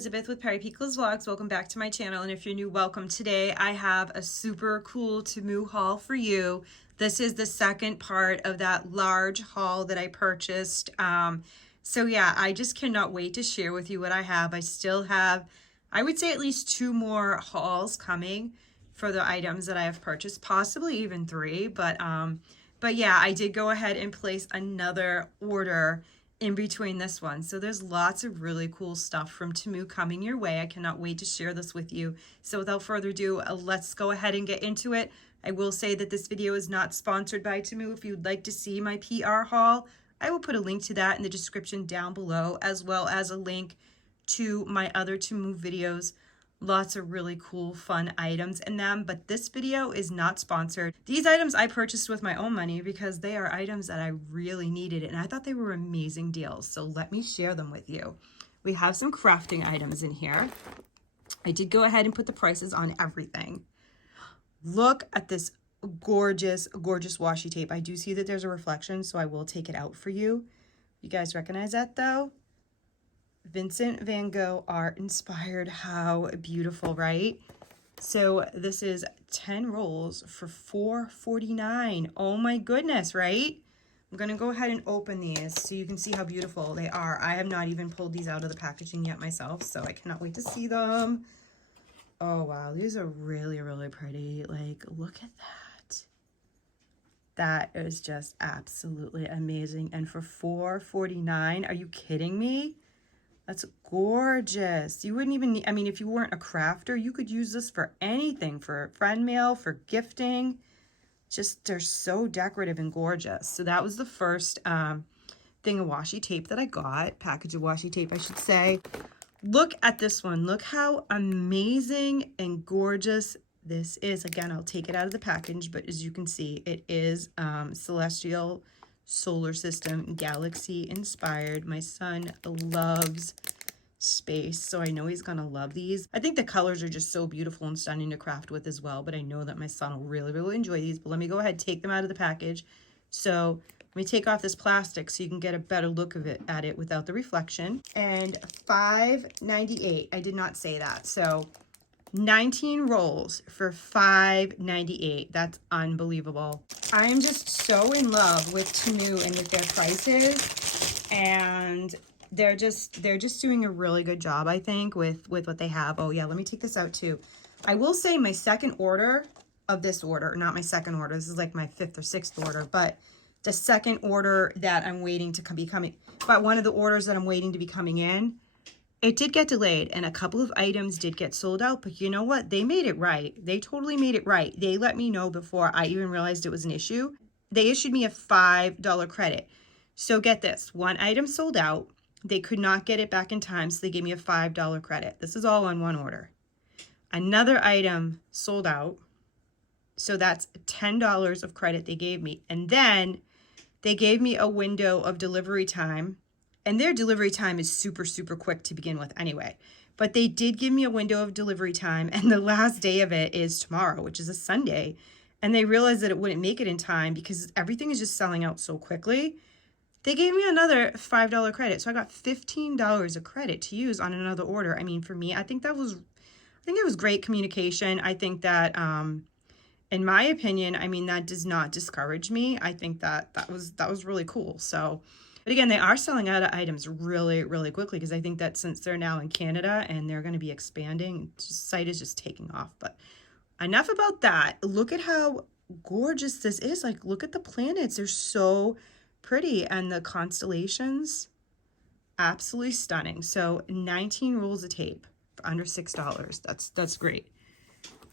Elizabeth with Perry Pickles Vlogs. Welcome back to my channel, and if you're new, welcome. Today I have a super cool Temu haul for you. This is the second part of that large haul that I purchased. So yeah, I just cannot wait to share with you what I have. I still have, I would say, at least 2 more hauls coming for the items that I have purchased, possibly even 3. But yeah, I did go ahead and place another order in between this one. So there's lots of really cool stuff from Temu coming your way. I cannot wait to share this with you. So without further ado, let's go ahead and get into it. I will say that this video is not sponsored by Temu. If you'd like to see my PR haul, I will put a link to that in the description down below, as well as a link to my other Temu videos. Lots of really cool, fun items in them, but this video is not sponsored. These items I purchased with my own money because they are items that I really needed, and I thought they were amazing deals, so let me share them with you. We have some crafting items in here. I did go ahead and put the prices on everything. Look at this gorgeous, gorgeous washi tape. I do see that there's a reflection, so I will take it out for you. You guys recognize that though? Vincent van Gogh art inspired. How beautiful, right? So this is 10 rolls for $4.49. Oh my goodness, right? I'm gonna go ahead and open these so you can see how beautiful they are. I have not even pulled these out of the packaging yet myself, so I cannot wait to see them. Oh wow, these are really, really pretty. Like, look at that. That is just absolutely amazing. And for $4.49, are you kidding me? That's gorgeous. You wouldn't even need, I mean, if you weren't a crafter, you could use this for anything, for friend mail, for gifting. Just, they're so decorative and gorgeous. So that was the first thing of washi tape that I got, package of washi tape, I should say. Look at this one. Look how amazing and gorgeous this is. Again, I'll take it out of the package, but as you can see, it is celestial solar system galaxy inspired. My son loves space, so I know he's gonna love these. I think the colors are just so beautiful and stunning to craft with as well, but I know that my son will really, really enjoy these. But let me go ahead and take them out of the package. So let me take off this plastic so you can get a better look of it at it without the reflection. And $5.98. I did not say that. So 19 rolls for $5.98. That's unbelievable. I am just so in love with Temu and with their prices, and they're just doing a really good job, I think, with what they have. Oh yeah, let me take this out too. I will say my second order of this order, not my second order, this is like my 5th or 6th order, but the second order that I'm waiting to be coming, but one of the orders that I'm waiting to be coming in, it did get delayed, and a couple of items did get sold out, but you know what? They made it right. They totally made it right. They let me know before I even realized it was an issue. They issued me a $5 credit. So get this, one item sold out. They could not get it back in time, so they gave me a $5 credit. This is all on one order. Another item sold out, so that's $10 of credit they gave me. And then they gave me a window of delivery time. And their delivery time is super, super quick to begin with anyway. But they did give me a window of delivery time, and the last day of it is tomorrow, which is a Sunday. And they realized that it wouldn't make it in time because everything is just selling out so quickly. They gave me another $5 credit. So I got $15 of credit to use on another order. I mean, for me, I think it was great communication. I think that, in my opinion, I mean, that does not discourage me. I think that was really cool. So, but again, they are selling out of items really, really quickly because I think that since they're now in Canada and they're going to be expanding, the site is just taking off. But enough about that. Look at how gorgeous this is. Like, look at the planets. They're so pretty. And the constellations, absolutely stunning. So 19 rolls of tape for under $6. That's great.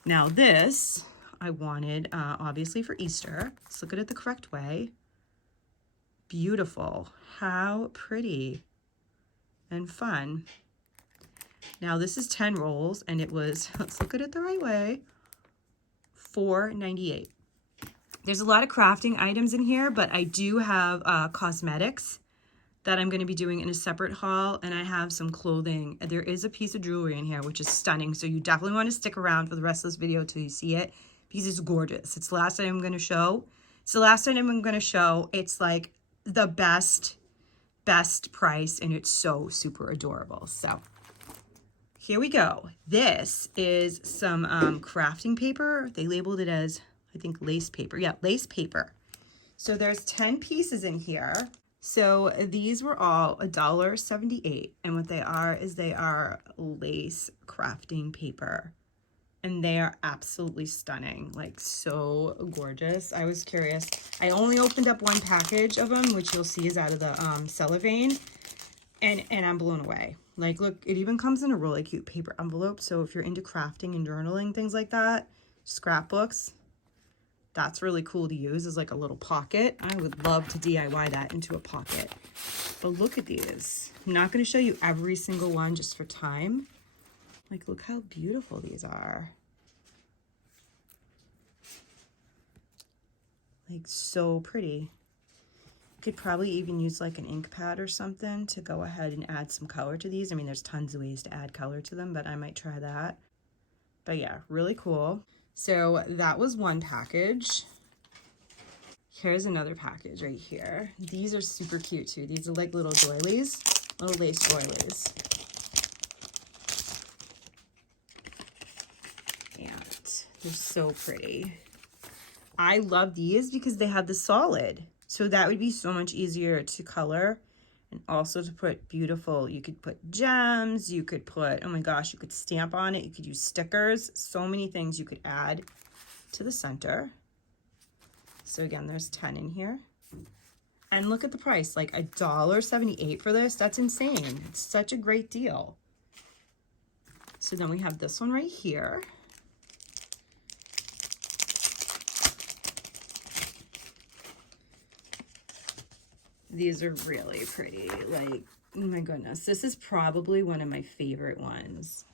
Now this I wanted, obviously, for Easter. Let's look at it the correct way. Beautiful. How pretty and fun. Now this is 10 rolls, and it was, let's look at it the right way, $4.98. There's a lot of crafting items in here, but I do have cosmetics that I'm going to be doing in a separate haul, and I have some clothing. There is a piece of jewelry in here, which is stunning, so you definitely want to stick around for the rest of this video till you see it, because it's gorgeous. It's the last item I'm going to show. It's the last item I'm going to show. It's like the best price, and it's so super adorable. So here we go. This is some crafting paper. They labeled it as, I think, lace paper. Yeah, lace paper. So there's 10 pieces in here. So these were all $1.78. And what they are is they are lace crafting paper. And they are absolutely stunning, like so gorgeous. I was curious. I only opened up one package of them, which you'll see is out of the cellophane. And I'm blown away. Like, look, it even comes in a really cute paper envelope. So if you're into crafting and journaling, things like that, scrapbooks, that's really cool to use as like a little pocket. I would love to DIY that into a pocket. But look at these. I'm not going to show you every single one just for time. Like, look how beautiful these are. Like, so pretty. You could probably even use like an ink pad or something to go ahead and add some color to these. I mean, there's tons of ways to add color to them, but I might try that. But yeah, really cool. So that was one package. Here's another package right here. These are super cute too. These are like little doilies, little lace doilies. And they're so pretty. I love these because they have the solid. So that would be so much easier to color and also to put beautiful, you could put gems, you could put, oh my gosh, you could stamp on it, you could use stickers, so many things you could add to the center. So again, there's 10 in here. And look at the price, like $1.78 for this. That's insane. It's such a great deal. So then we have this one right here. These are really pretty. Like, oh my goodness, this is probably one of my favorite ones.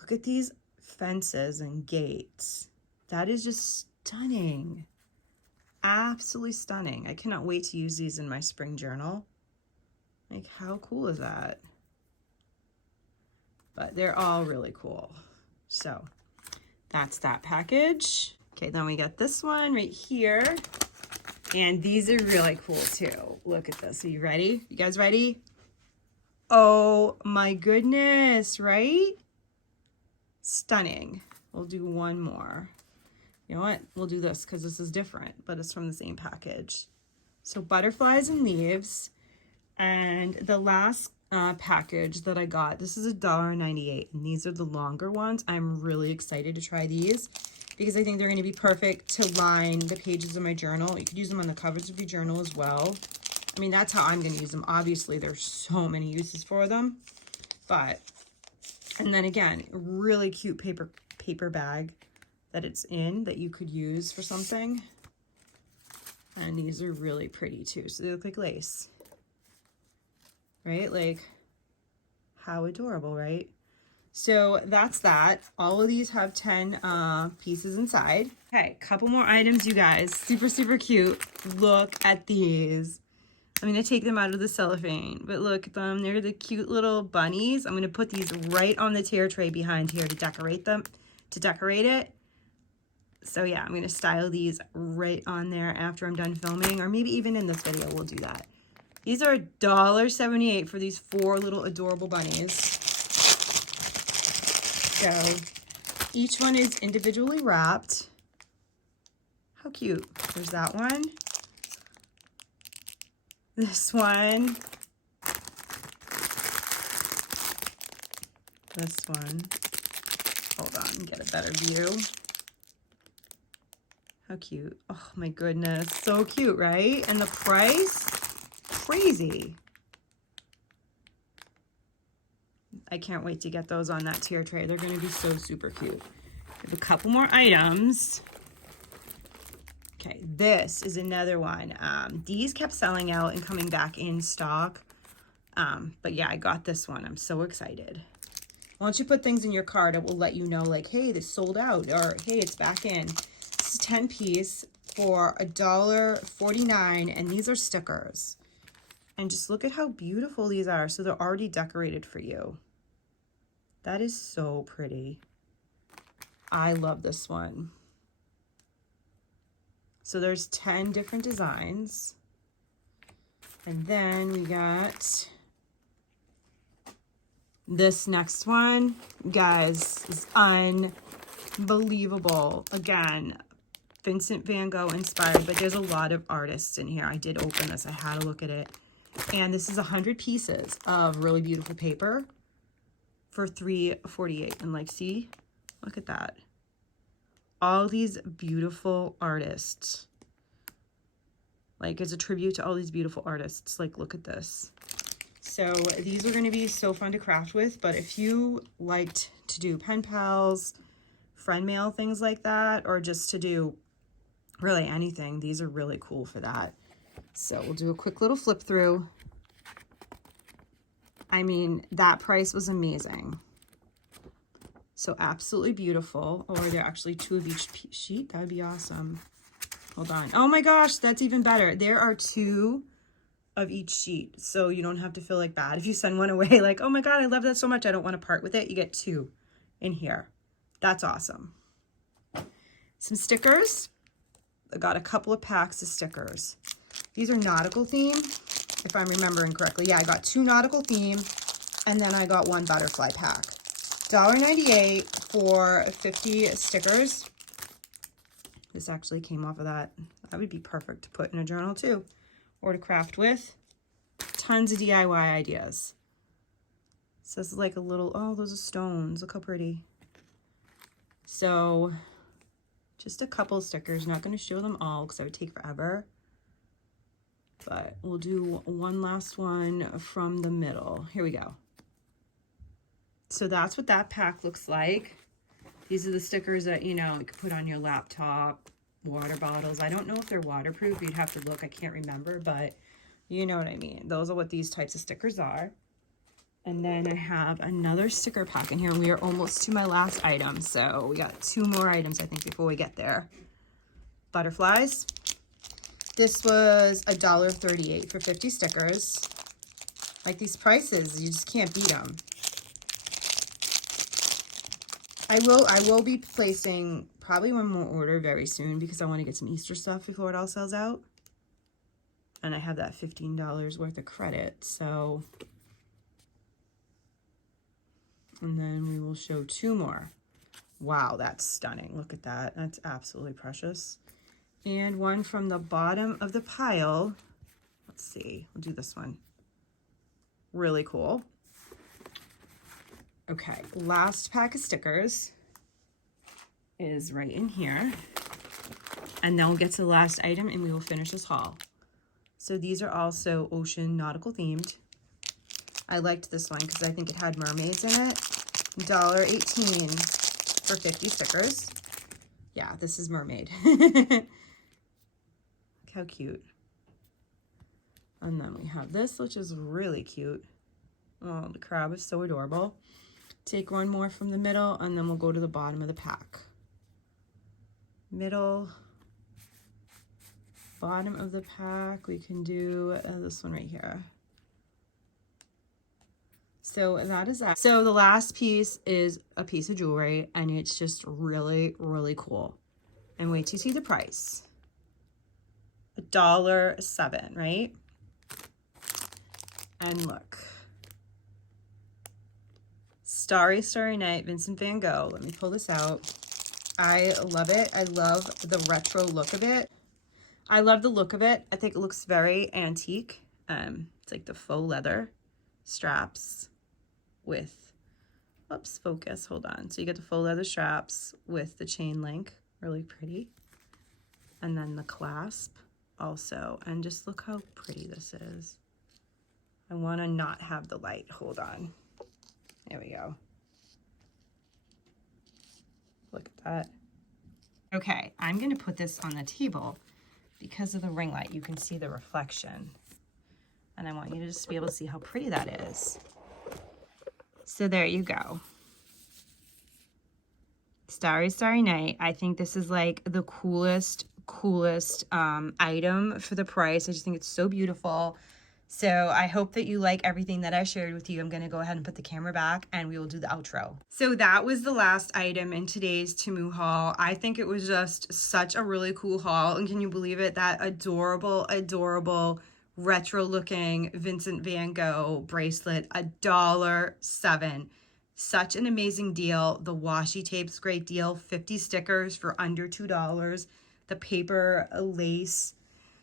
Look at these fences and gates. That is just stunning. Absolutely stunning. I cannot wait to use these in my spring journal. Like, how cool is that? But they're all really cool. So that's that package. Okay, then we got this one right here. And these are really cool too. Look at this. Are you ready? You guys ready? Oh my goodness, right? Stunning. We'll do one more. You know what? We'll do this because this is different, but it's from the same package. So butterflies and leaves. And the last package that I got, this is $1.98, and these are the longer ones. I'm really excited to try these because I think they're going to be perfect to line the pages of my journal. You could use them on the covers of your journal as well. I mean, that's how I'm going to use them. Obviously, there's so many uses for them. But, and then again, really cute paper bag that it's in that you could use for something. And these are really pretty too. So they look like lace. Right? Like, how adorable, right? So that's that. All of these have 10 pieces inside. Okay, couple more items, you guys. Super, super cute. Look at these. I'm going to take them out of the cellophane, but look at them. They're the cute little bunnies. I'm going to put these right on the tear tray behind here to decorate them, to decorate it. So yeah, I'm going to style these right on there after I'm done filming, or maybe even in this video we'll do that. These are $1.78 for these 4 little adorable bunnies. So each one is individually wrapped. How cute. There's that one. This one. This one. Hold on, get a better view. How cute. Oh my goodness. So cute, right? And the price? Crazy. I can't wait to get those on that tier tray. They're going to be so super cute. I have a couple more items. Okay, this is another one. These kept selling out and coming back in stock. But yeah, I got this one. I'm so excited. Once you put things in your cart, it will let you know like, hey, this sold out, or hey, it's back in. This is 10 piece for $1.49, and these are stickers. And just look at how beautiful these are. So they're already decorated for you. That is so pretty. I love this one. So there's 10 different designs. And then we got This next one, guys, is unbelievable. Again, Vincent van Gogh inspired, but there's a lot of artists in here. I did open this. I had a look at it. And this is 100 pieces of really beautiful paper for $3.48. And like, see, look at that. All these beautiful artists. Like, it's a tribute to all these beautiful artists. Like, look at this. So these are going to be so fun to craft with. But if you liked to do pen pals, friend mail, things like that, or just to do really anything, these are really cool for that. So we'll do a quick little flip through. I mean, that price was amazing. So absolutely beautiful. Or they're actually 2 of each sheet. That would be awesome. Hold on. Oh my gosh, that's even better. There are 2 of each sheet. So you don't have to feel like bad. If you send one away like, oh my God, I love that so much, I don't want to part with it. You get 2 in here. That's awesome. Some stickers. I got a couple of packs of stickers. These are nautical theme, if I'm remembering correctly. Yeah, I got 2 nautical theme, and then I got 1 butterfly pack. $1.98 for 50 stickers. This actually came off of that. That would be perfect to put in a journal too, or to craft with. Tons of DIY ideas. So this is like a little, oh, those are stones. Look how pretty. So just a couple stickers. Not going to show them all because that would take forever. But we'll do one last one from the middle. Here we go. So that's what that pack looks like. These are the stickers that, you know, you could put on your laptop, water bottles. I don't know if they're waterproof. You'd have to look. I can't remember, but you know what I mean. Those are what these types of stickers are. And then I have another sticker pack in here. We are almost to my last item. So we got 2 more items, I think, before we get there. Butterflies. This was $1.38 for 50 stickers. Like, these prices, you just can't beat them. I will be placing probably one more order very soon because I want to get some Easter stuff before it all sells out. And I have that $15 worth of credit, so. And then we will show 2 more. Wow, that's stunning. Look at that. That's absolutely precious. And one from the bottom of the pile. Let's see. We'll do this one. Really cool. Okay, last pack of stickers is right in here. And then we'll get to the last item and we will finish this haul. So these are also ocean nautical themed. I liked this one because I think it had mermaids in it. $1.18 for 50 stickers. Yeah, this is mermaid. Look how cute. And then we have this, which is really cute. Oh, the crab is so adorable. Take one more from the middle, and then we'll go to the bottom of the pack. Middle, bottom of the pack, we can do this one right here. So that is that. So the last piece is a piece of jewelry, and it's just really, really cool. And wait till you see the price. $1.07, right? And look. Starry, Starry Night, Vincent van Gogh. Let me pull this out. I love it. I love the retro look of it. I love the look of it. I think it looks very antique. It's like the faux leather straps with, oops, focus, hold on. So you get the faux leather straps with the chain link, really pretty. And then the clasp also. And just look how pretty this is. I want to not have the light. Hold on. There we go. Look at that. Okay, I'm going to put this on the table because of the ring light. You can see the reflection. And I want you to just be able to see how pretty that is. So there you go. Starry, Starry Night. I think this is like the coolest item for the price. I just think it's so beautiful. So I hope that you like everything that I shared with you. I'm going to go ahead and put the camera back and we will do the outro. So that was the last item in today's Temu haul. I think it was just such a really cool haul. And can you believe it? That adorable, adorable retro looking Vincent van Gogh bracelet, $1.07. Such an amazing deal. The washi tape's great deal, 50 stickers for under $2. The paper lace,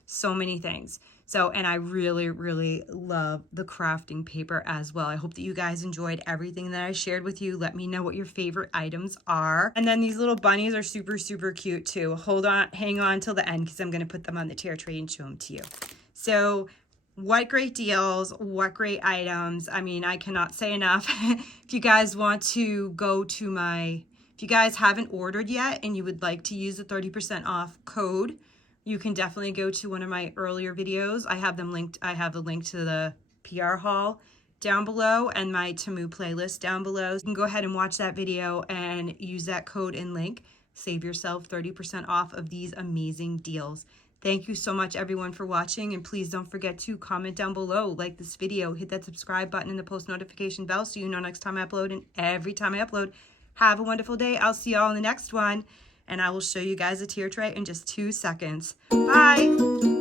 so many things. So, and I really, really love the crafting paper as well. I hope that you guys enjoyed everything that I shared with you. Let me know what your favorite items are. And then these little bunnies are super, super cute too. Hold on, hang on till the end because I'm going to put them on the tier tray and show them to you. So what great deals, what great items. I mean, I cannot say enough. If you guys want to go to my, if you guys haven't ordered yet and you would like to use the 30% off code, you can definitely go to one of my earlier videos. I have them linked. I have a link to the PR haul down below and my Temu playlist down below. You can go ahead and watch that video and use that code and link. Save yourself 30% off of these amazing deals. Thank you so much everyone for watching, and please don't forget to comment down below, like this video, hit that subscribe button and the post notification bell so you know next time I upload and every time I upload. Have a wonderful day. I'll see y'all in the next one. And I will show you guys a tier tray in just 2 seconds. Bye!